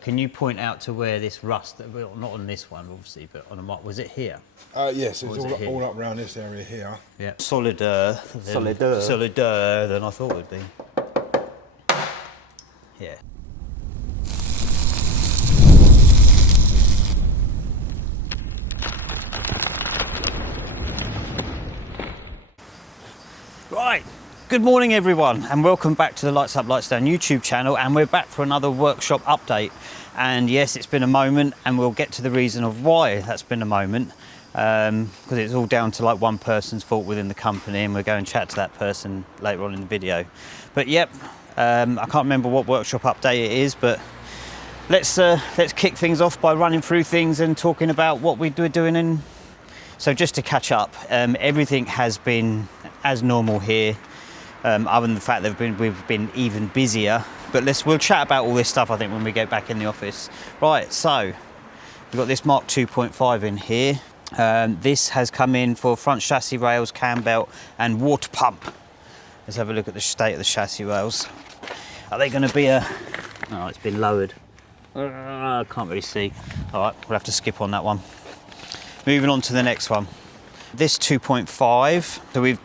Can you point out to where this rust, well, not on this one obviously, but on a mark, was it here? Yes, it's all up around this area here. Yeah. Solider than I thought it would be. Yeah. Right. Good morning everyone and welcome back to the Lights Up Lights Down YouTube channel, and we're back for another workshop update. And yes, it's been a moment, and we'll get to the reason of why that's been a moment, because it's all down to like one person's fault within the company, and we'll go and chat to that person later on in the video. But yep, I can't remember what workshop update it is, but let's kick things off by running through things and talking about what we're doing. So just to catch up, everything has been as normal here, other than the fact that we've been even busier. But we'll chat about all this stuff, I think, when we get back in the office. Right, so we've got this Mark 2.5 in here. This has come in for front chassis rails, cam belt, and water pump. Let's have a look at the state of the chassis rails. Are they going to be oh, it's been lowered. I can't really see. All right, we'll have to skip on that one. Moving on to the next one. This 2.5, so we've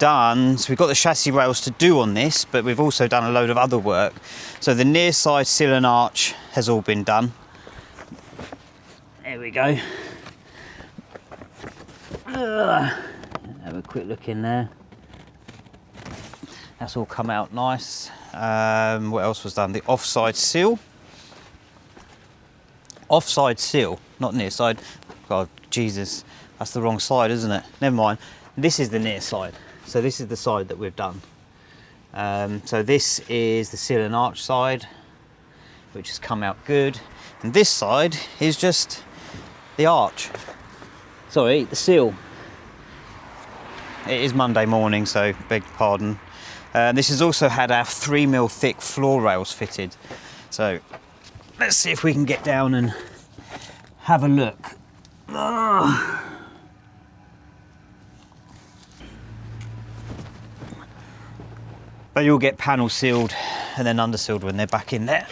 got the chassis rails to do on this, but we've also done a load of other work. So the near side sill and arch has all been done. There we go. Have a quick look in there. That's all come out nice. What else was done? The offside seal. Offside seal, not near side. God, Jesus. That's the wrong side, isn't it? Never mind. This is the near side. So this is the side that we've done. So this is the sill and arch side, which has come out good. And this side is just the arch. Sorry, the sill. It is Monday morning, so beg pardon. This has also had our 3mm thick floor rails fitted. So let's see if we can get down and have a look. They all get panel sealed and then undersealed when they're back in there.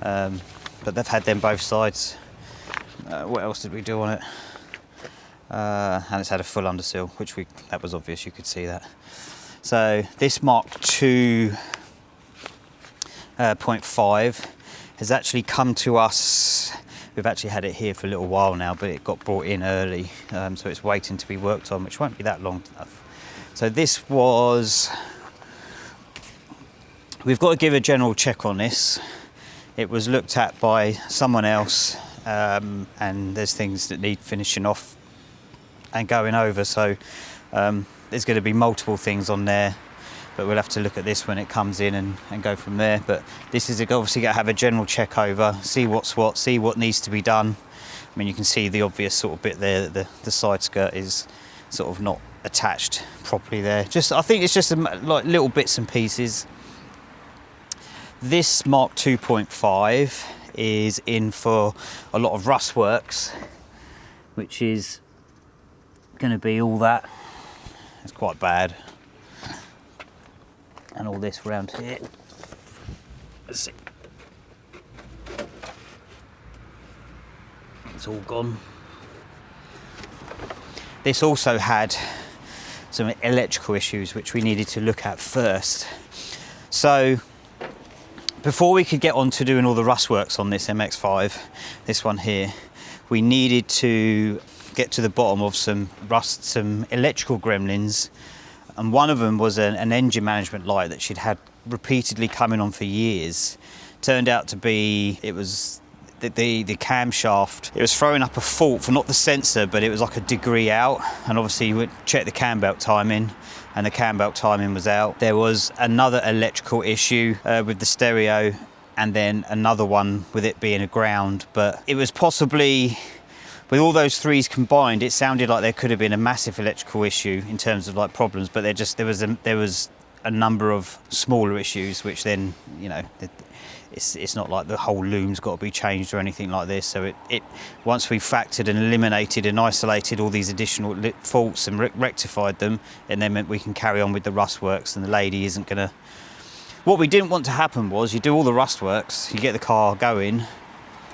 But they've had them both sides. What else did we do on it? And it's had a full underseal, which that was obvious, you could see that. So this Mark 2.5 has actually come to us. We've actually had it here for a little while now, but it got brought in early, so it's waiting to be worked on, which won't be that long enough. So this was. We've got to give a general check on this. It was looked at by someone else, and there's things that need finishing off and going over. So there's going to be multiple things on there, but we'll have to look at this when it comes in and go from there. But this is obviously going to have a general check over, see what's what, see what needs to be done. I mean, you can see the obvious sort of bit there, that the side skirt is sort of not attached properly there. I think it's just like little bits and pieces. This Mark 2.5 is in for a lot of rust works, which is going to be all that. It's quite bad. And all this around here. Let's see. It's all gone. This also had some electrical issues which we needed to look at first. So before we could get on to doing all the rust works on this MX-5, this one here, we needed to get to the bottom of some electrical gremlins. And one of them was an engine management light that she'd had repeatedly coming on for years. Turned out to be, it was the camshaft. It was throwing up a fault for not the sensor, but it was like a degree out. And obviously you would check the cam belt timing, and the cam belt timing was out. There was another electrical issue with the stereo, and then another one with it being a ground. But it was possibly, with all those threes combined, it sounded like there could have been a massive electrical issue in terms of like problems, but there was a number of smaller issues, which then, you know, it's not like the whole loom's got to be changed or anything like this. So it once we factored and eliminated and isolated all these additional faults and rectified them, and then meant we can carry on with the rust works, and the lady isn't gonna. What we didn't want to happen was you do all the rust works, you get the car going,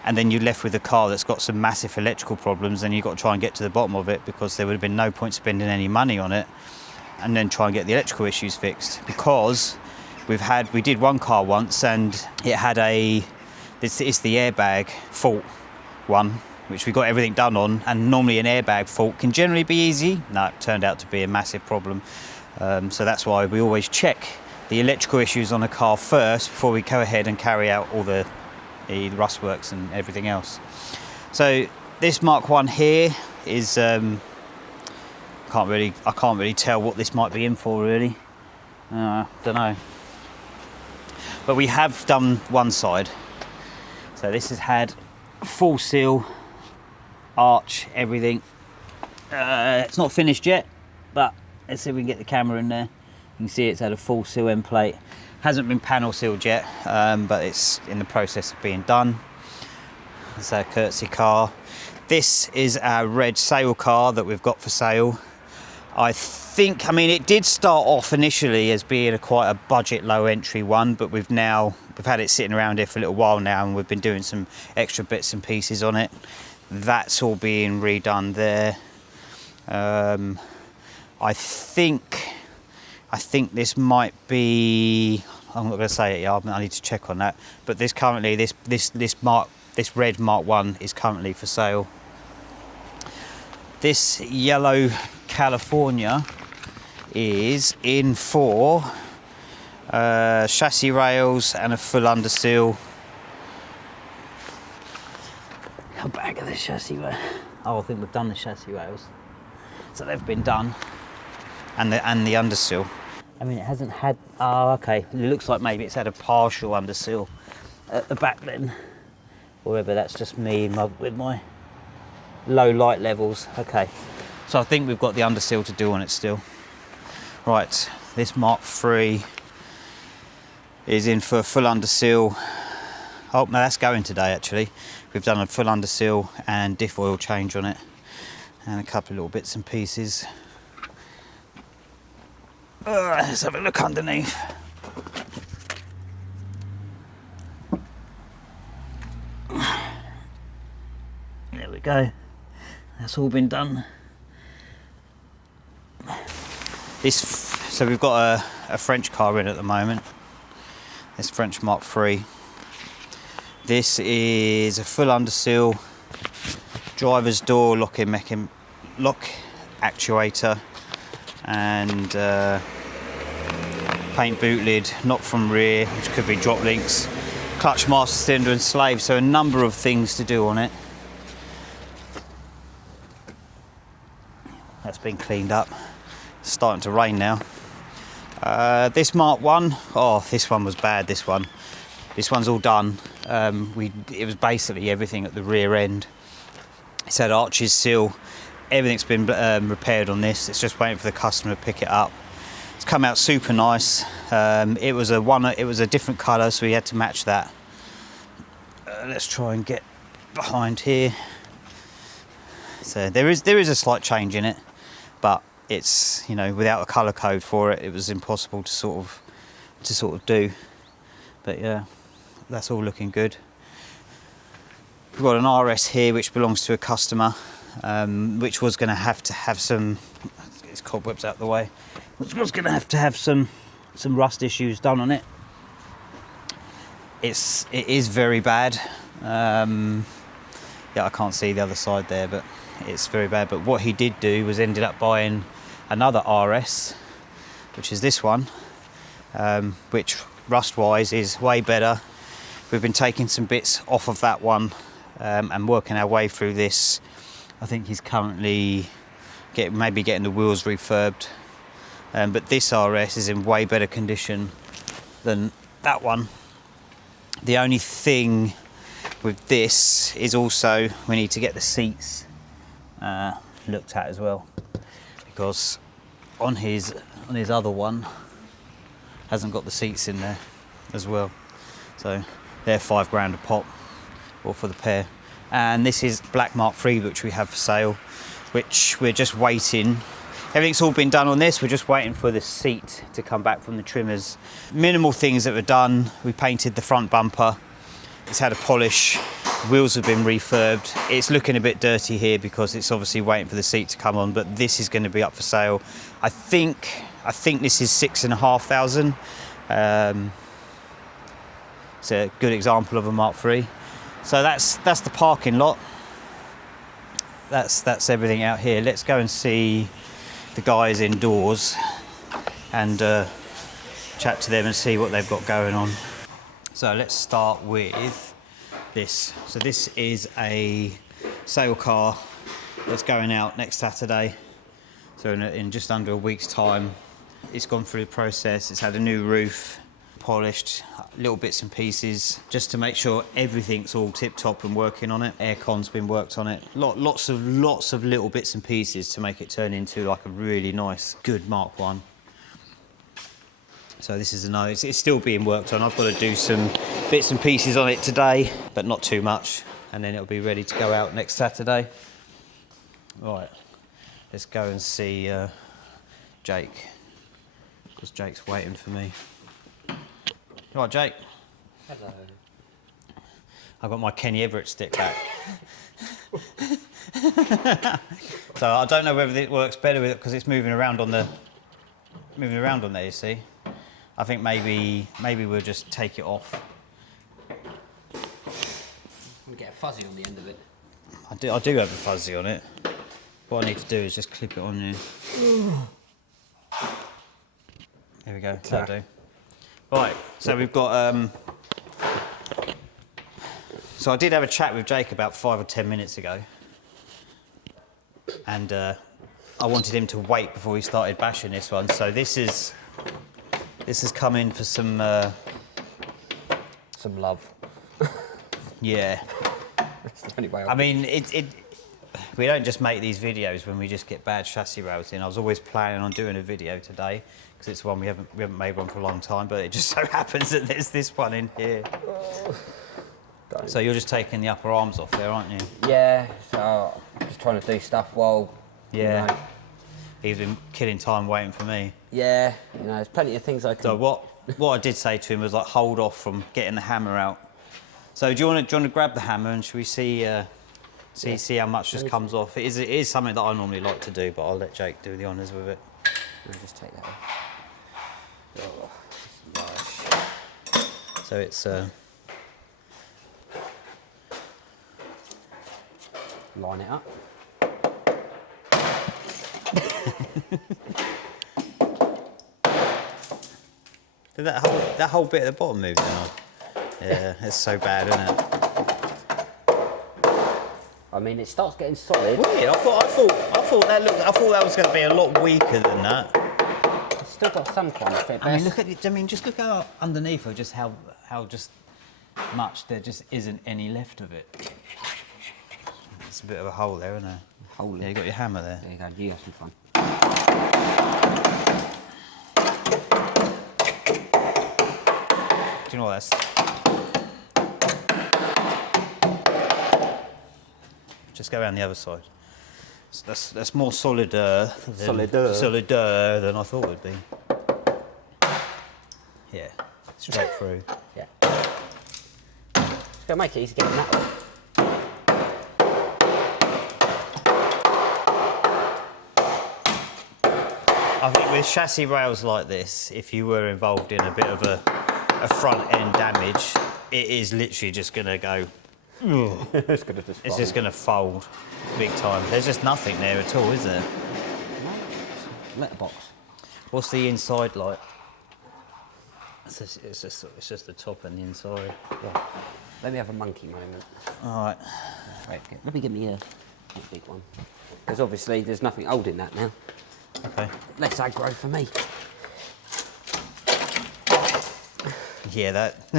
and then you're left with a car that's got some massive electrical problems, and you've got to try and get to the bottom of it, because there would have been no point spending any money on it and then try and get the electrical issues fixed. Because we did one car once, and it had it's the airbag fault one, which we got everything done on, and normally an airbag fault can generally be easy. No, it turned out to be a massive problem. So that's why we always check the electrical issues on a car first before we go ahead and carry out all the rust works and everything else. So this Mark 1 here is I can't really tell what this might be in for, really. Don't know. But we have done one side. So this has had full seal, arch, everything. It's not finished yet, but let's see if we can get the camera in there. You can see it's had a full seal end plate. Hasn't been panel sealed yet, but it's in the process of being done. It's our courtesy car. This is our red sale car that we've got for sale. I mean, it did start off initially as being quite a budget low entry one, but we've had it sitting around here for a little while now, and we've been doing some extra bits and pieces on it. That's all being redone there. I think this might be, I'm not going to say it yet, I need to check on that, but this red Mark 1 is currently for sale. This yellow California is in for chassis rails and a full underseal. How back of the chassis rail? Oh, I think we've done the chassis rails, so they've been done, and the underseal. I mean, it hasn't had. Oh, okay. It looks like maybe it's had a partial underseal at the back then, or whether that's just me with my low light levels. Okay, so I think we've got the underseal to do on it still. Right, this Mark 3 is in for a full underseal. Oh no, that's going today actually. We've done a full underseal and diff oil change on it, and a couple of little bits and pieces. Let's have a look underneath. There we go. That's all been done. So we've got a French car in at the moment. This French Mark 3. This is a full underseal, driver's door lock actuator, and paint boot lid, not from rear, which could be drop links, clutch master cylinder and slave. So a number of things to do on it. That's been cleaned up. It's starting to rain now. This Mark 1, oh, this one was bad. This one's all done. It was basically everything at the rear end. It's had arches, seal, everything's been repaired on this. It's just waiting for the customer to pick it up. It's come out super nice. It was a different colour, so we had to match that. Let's try and get behind here. So there is a slight change in it, but it's, you know, without a colour code for it, it was impossible to sort of do. But yeah, that's all looking good. We've got an RS here which belongs to a customer, which was going to have some, get its cobwebs out of the way, which was going to have some rust issues done on it. It is very bad. Yeah, I can't see the other side there, but it's very bad. But what he did do was ended up buying another RS, which is this one, which rust-wise is way better. We've been taking some bits off of that one and working our way through this. I think he's currently maybe getting the wheels refurbed, but this RS is in way better condition than that one. The only thing with this is also we need to get the seats looked at as well, because on his other one hasn't got the seats in there as well. So they're £5 a pop, or for the pair. And this is Black Mark 3, which we have for sale, which we're just waiting. Everything's all been done on this. We're just waiting for the seat to come back from the trimmers. Minimal things that were done. We painted the front bumper. It's had a polish. Wheels have been refurbed. It's looking a bit dirty here because it's obviously waiting for the seat to come on, but this is going to be up for sale. I think this is 6,500. It's a good example of a Mark III. So that's the parking lot. That's everything out here. Let's go and see the guys indoors and chat to them and see what they've got going on. So let's start with this. So this is a sale car that's going out next Saturday. So in just under a week's time. It's gone through the process. It's had a new roof, polished, little bits and pieces, just to make sure everything's all tip-top and working on it. Aircon's been worked on it. Lots of little bits and pieces to make it turn into like a really nice, good Mark 1. So this is another, it's still being worked on. I've got to do some bits and pieces on it today, but not too much. And then it'll be ready to go out next Saturday. Right, let's go and see Jake, because Jake's waiting for me. Right, Jake. Hello. I've got my Kenny Everett stick back. So I don't know whether it works better with it because it's moving around on there, you see. I think maybe we'll just take it off. I'm gonna get a fuzzy on the end of it. I do have a fuzzy on it. What I need to do is just clip it on there. There we go, that'll do. Right, so we've got, so I did have a chat with Jake about 5 or 10 minutes ago. And I wanted him to wait before we started bashing this one. So this has come in for some love. Yeah. That's the only way I mean, we don't just make these videos when we just get bad chassis rails in. I was always planning on doing a video today because it's one we haven't made one for a long time, but it just so happens that there's this one in here. So you're just taking the upper arms off there, aren't you? Yeah, so I'm just trying to do stuff while, Yeah. you know. He's been killing time waiting for me. Yeah, you know, there's plenty of things I can... So what I did say to him was like, hold off from getting the hammer out. So do you want to grab the hammer and should we see see how much just comes off? It is something that I normally like to do, but I'll let Jake do the honours with it. We'll just take that off. Oh, so it's Line it up. did that whole bit at the bottom move then? Yeah, it's so bad, isn't it? I mean, it starts getting solid. Weird. I thought that was going to be a lot weaker than that. It's still got some kind of fit. I mean, just look at underneath, or just how just much there just isn't any left of it. It's a bit of a hole there, isn't there? Hole. Yeah, you got your hammer there. There you go. You have some fun. Do you know what that's? Just go around the other side. So that's more solider than I thought it would be. Yeah, straight through. Yeah. It's gonna make it easy getting that off. I think with chassis rails like this, if you were involved in a bit of a front end damage, it is literally just going to go. It's Just going to fold big time. There's just nothing there at all, is there? Letterbox. What's the inside like? It's just the top and the inside. Yeah. Let me have a monkey moment. All right. Wait, let me give me a big one. Because obviously there's nothing holding that now. Okay. Less aggro for me. Yeah, that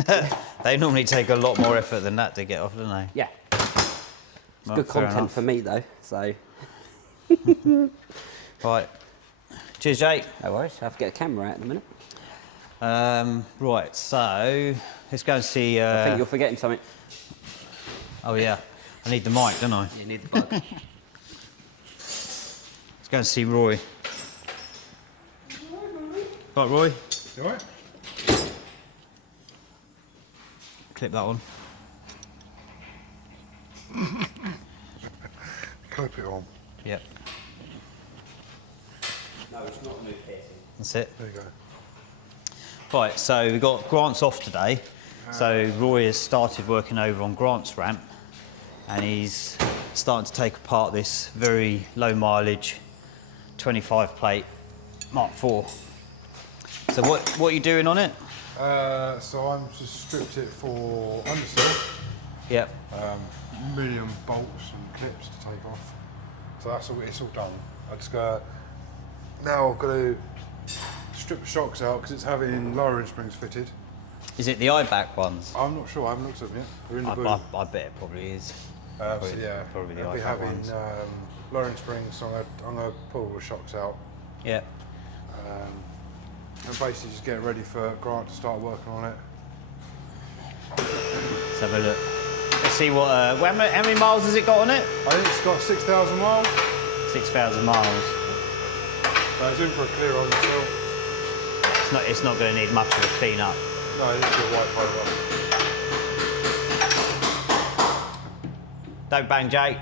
they normally take a lot more effort than that to get off, don't they? Yeah. It's Well, good fair content enough. for me though, so. Right. Cheers, Jake. No worries, I'll have to get a camera out in a minute. Right, so let's go and see. I think you're forgetting something. Oh yeah, I need the mic, don't I? You need the bug. Let's go and see Roy. Right, Roy. You alright? Clip that one. clip it on. Yep. No, it's not new piercing. That's it. There you go. Right, so we've got Grant's off today. So Roy has started working over on Grant's ramp, and he's starting to take apart this very low mileage 25 plate Mark IV. So what are you doing on it? So I'm just stripped it for Underseal. Yep. Million bolts and clips to take off. So that's all. It's all done. I just go. Now I've got to strip the shocks out because it's having lowering springs fitted. Is it the IBAC ones? I'm not sure. I haven't looked at them yet. They're in the boot. I bet it probably is. So yeah, probably the I'll be IBAC having ones. lowering springs. So I'm going to pull the shocks out. Yep. And basically just get ready for Grant to start working on it. Let's have a look. Let's see what. How many miles has it got on it? I think it's got 6,000 miles. 6,000 miles. So it's in for a clear on the seal. It's not going to need much of a clean up. No, it needs to be a white over. Don't bang, Jake.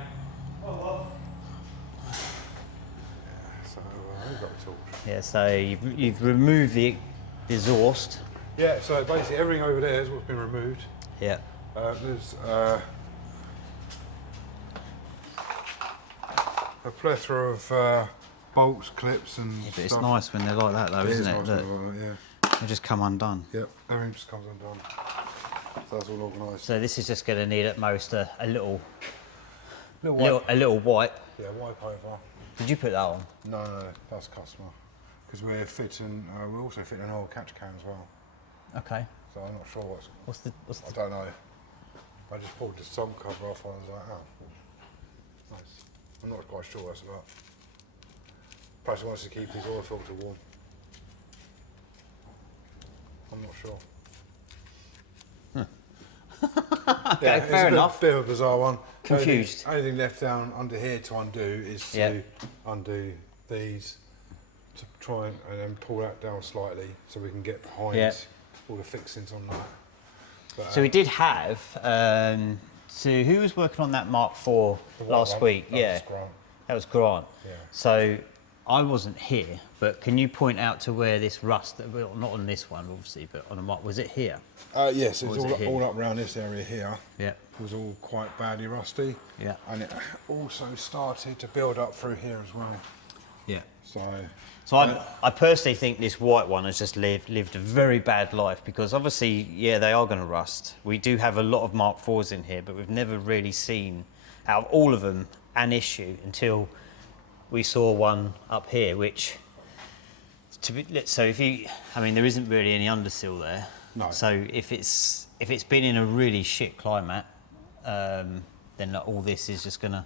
So we've got the tools. Yeah. So you've removed the exhaust. Yeah, so basically everything over there is what's been removed. Yeah. There's a plethora of bolts, clips and But it's stuff. nice when they're like that, though, isn't it? Nice Look, when they're like they just come undone. that, yeah. Yep, everything just comes undone. So that's all organised. So this is just going to need at most a little Little wipe. Yeah, wipe over. Did you put that on? No, that's customer. Because we're also fitting an oil catch can as well. Okay. So I'm not sure What's the? I don't know. I just pulled the sump cover off and I was like, oh, nice. I'm not quite sure what that's about. Perhaps he wants to keep his oil filter warm. I'm not sure. Okay, fair enough. A bit of a bizarre one. Confused. Only thing left down under here to undo is to undo these, to try and then pull that down slightly so we can get behind all the fixings on that. But, So we did have. So who was working on that Mark IV last week? That was Grant. That was Grant. Yeah. So I wasn't here, but can you point out to where this rust? Well, not on this one, obviously, but on a Mark. Was it here? Yes, Or it's was it here? all up around this area here. Yeah. Was all quite badly rusty. Yeah. And it also started to build up through here as well. Yeah. So I personally think this white one has just lived a very bad life because obviously, yeah, they are going to rust. We do have a lot of Mark IVs in here, but we've never really seen, out of all of them, an issue until we saw one up here, which, so if you, I mean, there isn't really any underseal there. No. So if it's been in a really shit climate, then all this is just gonna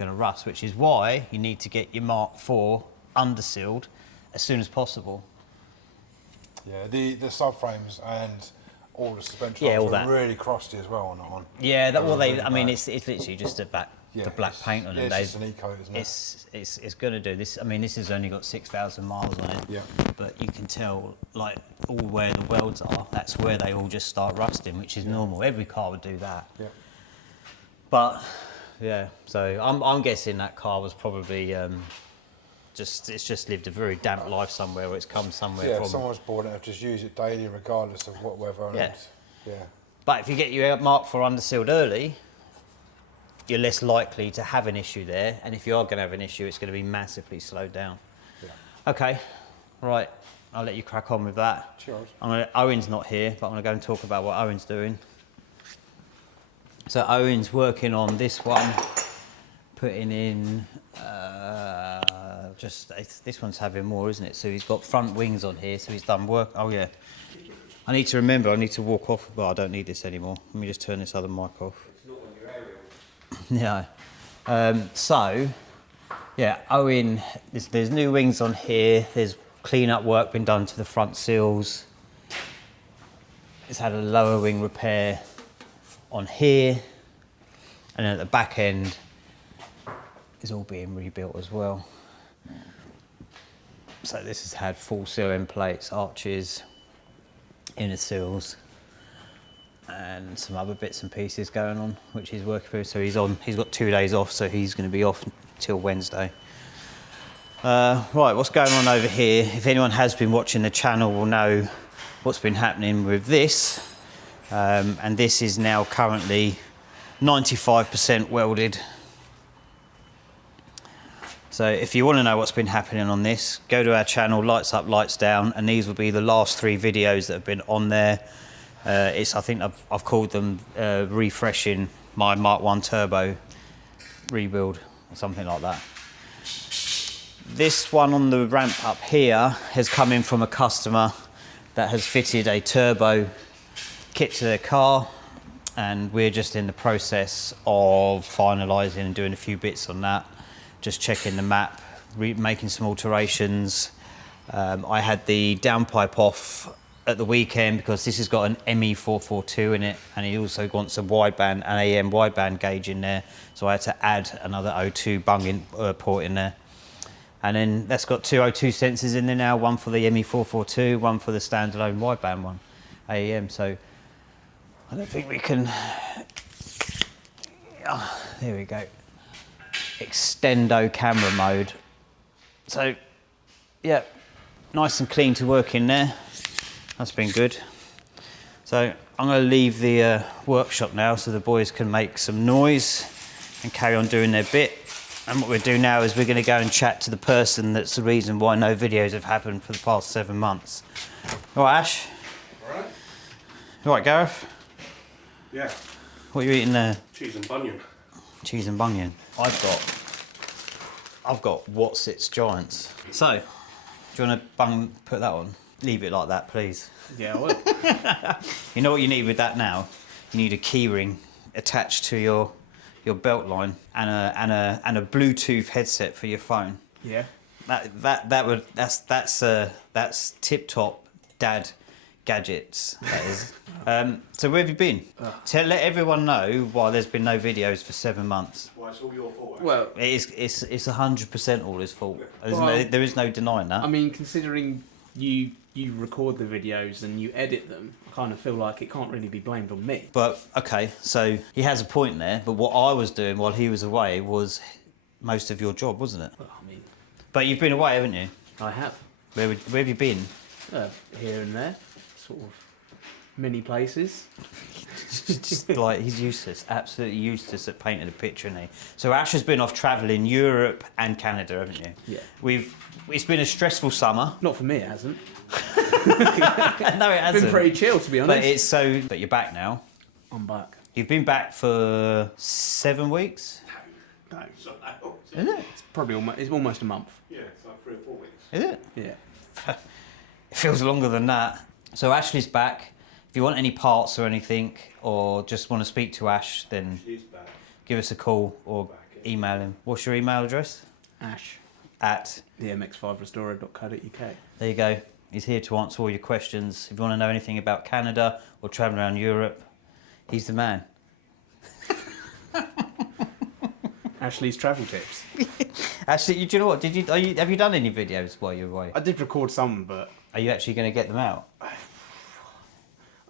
rust, which is why you need to get your Mark IV undersealed as soon as possible. yeah, the subframes and all the suspension Yeah, all arms that. are really crusty as well on that one. Yeah, Really I mean, bad. it's literally just the black it's- paint on yeah, it. it's just an eco, isn't it? It's going to do this. I mean, this has only got 6,000 miles on it. Yeah. But you can tell, like, all where the welds are, that's where they all just start rusting, which is normal. Every car would do that. Yeah. But yeah, so I'm guessing that car was probably it's just lived a very damp life somewhere, or it's come somewhere Yeah, from. if someone's bought it, just use it daily regardless of what weather. Yeah. And, yeah. But if you get your Mark IV undersealed early, you're less likely to have an issue there, and if you are going to have an issue, it's going to be massively slowed down. Yeah. Okay, right. I'll let you crack on with that. Cheers. Owen's not here, but I'm going to go and talk about what Owen's doing. So Owen's working on this one, putting in this one's having more, isn't it? So he's got front wings on here, so he's done work. Oh yeah. I need to remember, I need to walk off, but I don't need this anymore. Let me just turn this other mic off. It's not on your aerial. Yeah. So, yeah, Owen, there's new wings on here. There's clean-up work been done to the front seals. It's had a lower wing repair on here. And then at the back end is all being rebuilt as well. So this has had full seal end plates, arches, inner seals. and some other bits and pieces going on, which he's working through. So he's got 2 days off, so he's going to be off till Wednesday. Right, what's going on over here? If anyone has been watching the channel will know what's been happening with this. And this is now currently 95% welded. So if you want to know what's been happening on this, go to our channel, Lights Up, Lights Down, and these will be the last 3 videos that have been on there. I think I've called them refreshing my Mark 1 turbo rebuild or something like that. This one on the ramp up here has come in from a customer that has fitted a turbo kit to their car, and we're just in the process of finalising and doing a few bits on that. Just checking the map, making some alterations. I had the downpipe off at the weekend because this has got an ME442 in it, and he also wants a wideband, an AM wideband gauge in there. So I had to add another O2 bung port in there. And then that's got 2 O2 sensors in there now, one for the ME442, one for the standalone wideband one, AEM. So I don't think we can, there we go. Extendo camera mode. So yeah, nice and clean to work in there. That's been good. So I'm going to leave the workshop now so the boys can make some noise and carry on doing their bit. And what we'll do now is we're going to go and chat to the person that's the reason why no videos have happened for the past 7 months. All right, Ash? All right. All right, Gareth? Yeah. What are you eating there? Cheese and bunion. Cheese and bunion. I've got What's It's Giants. So, do you want to put that on? Leave it like that, please. Yeah, I will. You know what you need with that now? You need a key ring attached to your belt line and a Bluetooth headset for your phone. Yeah. That's tip top dad gadgets. That is. So where have you been? Let everyone know why there's been no videos for 7 months. Well, it's all your fault. Well, It's 100% all his fault. Well, There is no denying that. I mean, considering you record the videos and you edit them, I kind of feel like it can't really be blamed on me. But okay, so he has a point there. But what I was doing while he was away was most of your job, wasn't it? Well, I mean, But you've been away, haven't you? I have. Where have you been? Here and there, sort of many places. Just like he's useless, absolutely useless at painting a picture, isn't he? So Ash has been off travelling Europe and Canada, haven't you? Yeah. It's been a stressful summer. Not for me, it hasn't. No, it hasn't. It's been pretty chill, to be honest. But you're back now. I'm back. You've been back for 7 weeks. No, Is it? it's probably almost a month. Yeah, it's like 3 or 4 weeks. Is it? Yeah. It feels longer than that. So Ashley's back. If you want any parts or anything, or just want to speak to Ash, then She's back. give us a call or email him. What's your email address? Ash, At the mx5restorer.co.uk. There you go. He's here to answer all your questions. If you want to know anything about Canada or traveling around Europe, he's the man. Ashlee's travel tips. Actually, do you know what? Have you done any videos while you're away? I did record some, but Are you actually going to get them out?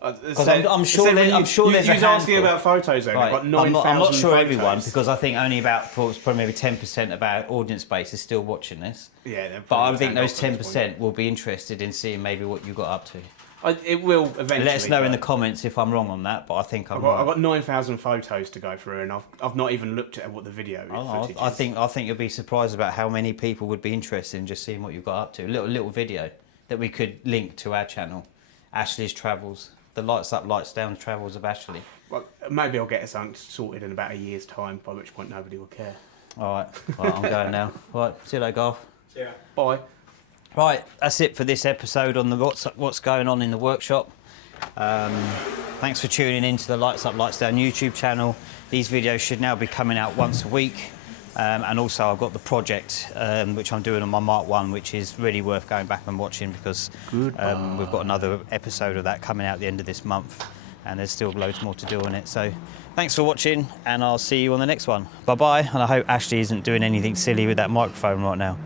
because I'm sure there's a asking handful. about photos. Though. Right. Got I'm 9,000 not sure photos. everyone, because I think only probably maybe 10% of our audience base is still watching this. Yeah, they're But I probably think those turned off at this 10% will be interested in seeing maybe what you got up to. point. It will eventually. Let us know in the but comments if I'm wrong on that, but I think I'm I've right. got 9,000 photos to go through, and I've not even looked at what the video footage I is. think you'll be surprised about how many people would be interested in just seeing what you've got up to. A little video that we could link to our channel, Ashley's Travels, the Lights Up, Lights Down Travels of Ashlee. Well, maybe I'll get something sorted in about a year's time, by which point nobody will care. All right, I'm going now. Right, see you later, Garth. Yeah. Bye. Right, that's it for this episode on the what's going on in the workshop. Thanks for tuning in to the Lights Up, Lights Down YouTube channel. These videos should now be coming out once a week. And also I've got the project which I'm doing on my Mark 1, which is really worth going back and watching, because we've got another episode of that coming out at the end of this month, and there's still loads more to do on it. So thanks for watching, and I'll see you on the next one. Bye bye, and I hope Ashlee isn't doing anything silly with that microphone right now.